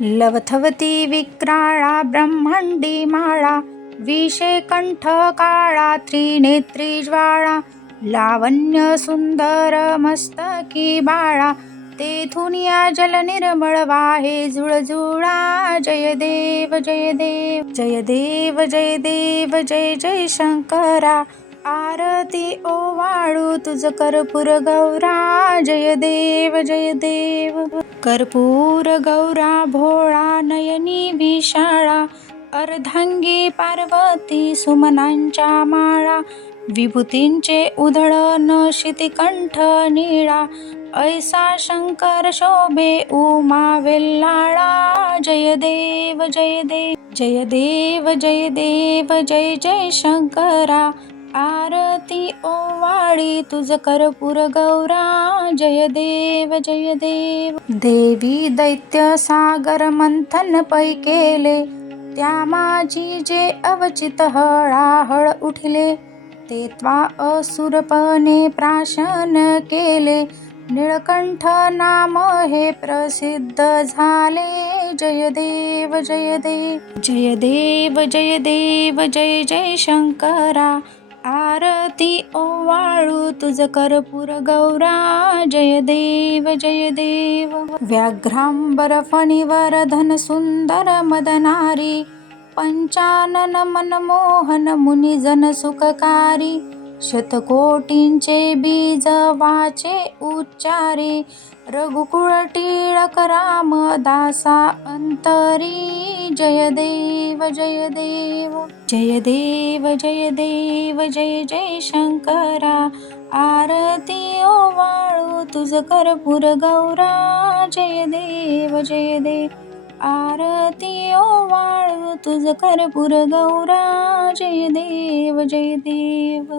लवथवती विक्राळा ब्रह्मंडी माळा विषे कंठ काळा त्रिनेत्री ज्वाळा लावण्य सुंदर मस्तकी बाळा तेथून या जल निर्मळ वाहे जुळजुळा जय देव जय देव जय देव जय देव जय जय शंकरा आरती ओवाळू तुझ कर्पूर गौरा जय देव जय देव. कर्पूर गौरा भोळा नयनी विशाळा अर्धांगी पार्वती सुमनांच्या माळा विभूतींचे उधळण शितिकंठ निळा ऐसा शंकर शोभे उमा वेल्लाळा जय देव जय देव जय देव जय देव जय जय शंकरा आरती ओवाळी तुझ कर्पूर गौरा जय देव जय देव. देवी दैत्य सागर मंथन पै केले त्या माझी जे अवचित हळाहळ उठले ते त्वा असुरपणे प्राशन केले. निळकंठ नाम हे प्रसिद्ध झाले जय देव जय देव. जय देव जय देव जय जय शंकरा आरती ओवाळू तुझ कर्पूर गौरा जय देव जय देव. व्याघ्रांबर फणीवर धन सुंदर मदनारी पंचानन मनमोहन मुनिजन सुखकारी शतकोटींचे बीज वाचे उच्चारे रघुकुळ टिळक राम दासा अंतरी. जय देव जय देव जय देव जय देव जय जय शंकरा. आरती ओवाळू तुझ कर्पूर गौरा. जय देव जय देव आरती ओवाळू तुझ कर्पूर गौरा. जय देव जय देव.